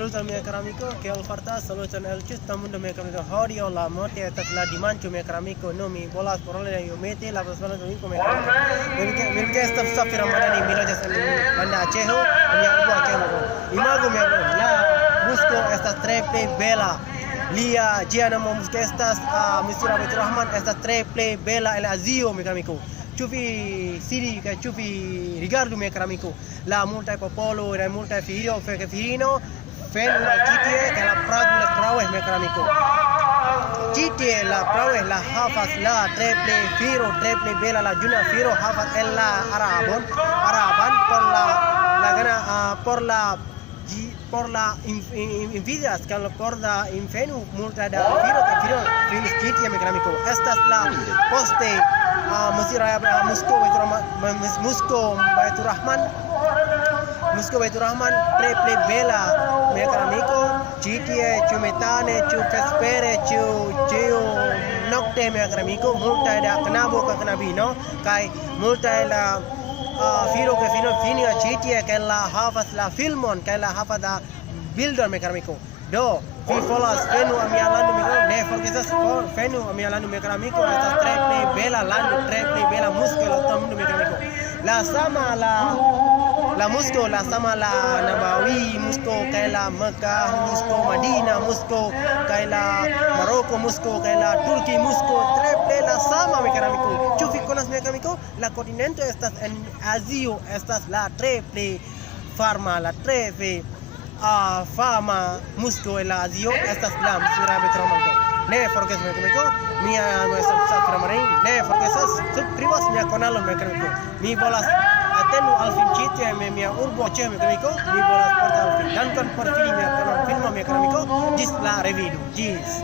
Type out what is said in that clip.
Saluton miei cari amico, che ho farta, saluton el ciusta mundo miei cari amico, hodio la morte estas la dimanĉo miei cari amico, no mi volas paroli la iomete la persona domingo miei cari amico. Mi estas safi Ramadani, mi loĝas en banda Aĉeho, en mia urbo Aĉeho. Imagu miei amico, la musko estas tre plej bela. Ĝia nomo musko estas Mr. Abdurrahman, estas tre plej bela en Azio miei cari amico. Ĉu vi sidi kaj ĉu vi rigardu miei cari amico, la multaj popolo kaj multaj filoj kaj filino fen la ĉi tie kaj la praŭes miei cari amico. Ĉi tie la praŭes la havas la tre plej firo, tre plej bela la juna firo havas en la araban por la invidias kaj por la infenu multa da firo kaj firo finis ĉi tie miei cari amico. Estas la poste Musko Baiturrahman tre plej bela miei cari amico. Ĉi tie ĉu metane, ĉu vespere, ĉu nokte miei cari amico, multaj da knabo kaj knabino kaj multaj la filo kaj fino finia ĉi tie kaj la havas la filmon kaj la havas la bildon miei cari amico. Do vi volas venu al mia lando miei cari, ne forgesas venu al mia lando miei cari amico, estas tre plej bela lando, tre plej bela musko la tuta mundo miei cari amico. La musko la sama la Nabawi musko kaj la Mekah musko, Madinah musko kaj la Maroko musko kaj la Turki musko, tre plej la sama miei cari amico. Ĉu vi konas miei cari amico? La kontinento estas en Azio, estas la tre plej farma, la tre plej fama musko en la Azio estas la Mr. Abdurrahman. Ne forgesu miei cari amico, mia estas Safra Marin, ne forgesas subskribas mia kanalon miei cari amico. Mi volas atendu al fin ĉi tie en mia urbo Aĉeho miei cari amico, mi volas porti al fin. Dankon por fini mia filmo miei cari amico, ĝis la revido, ĝis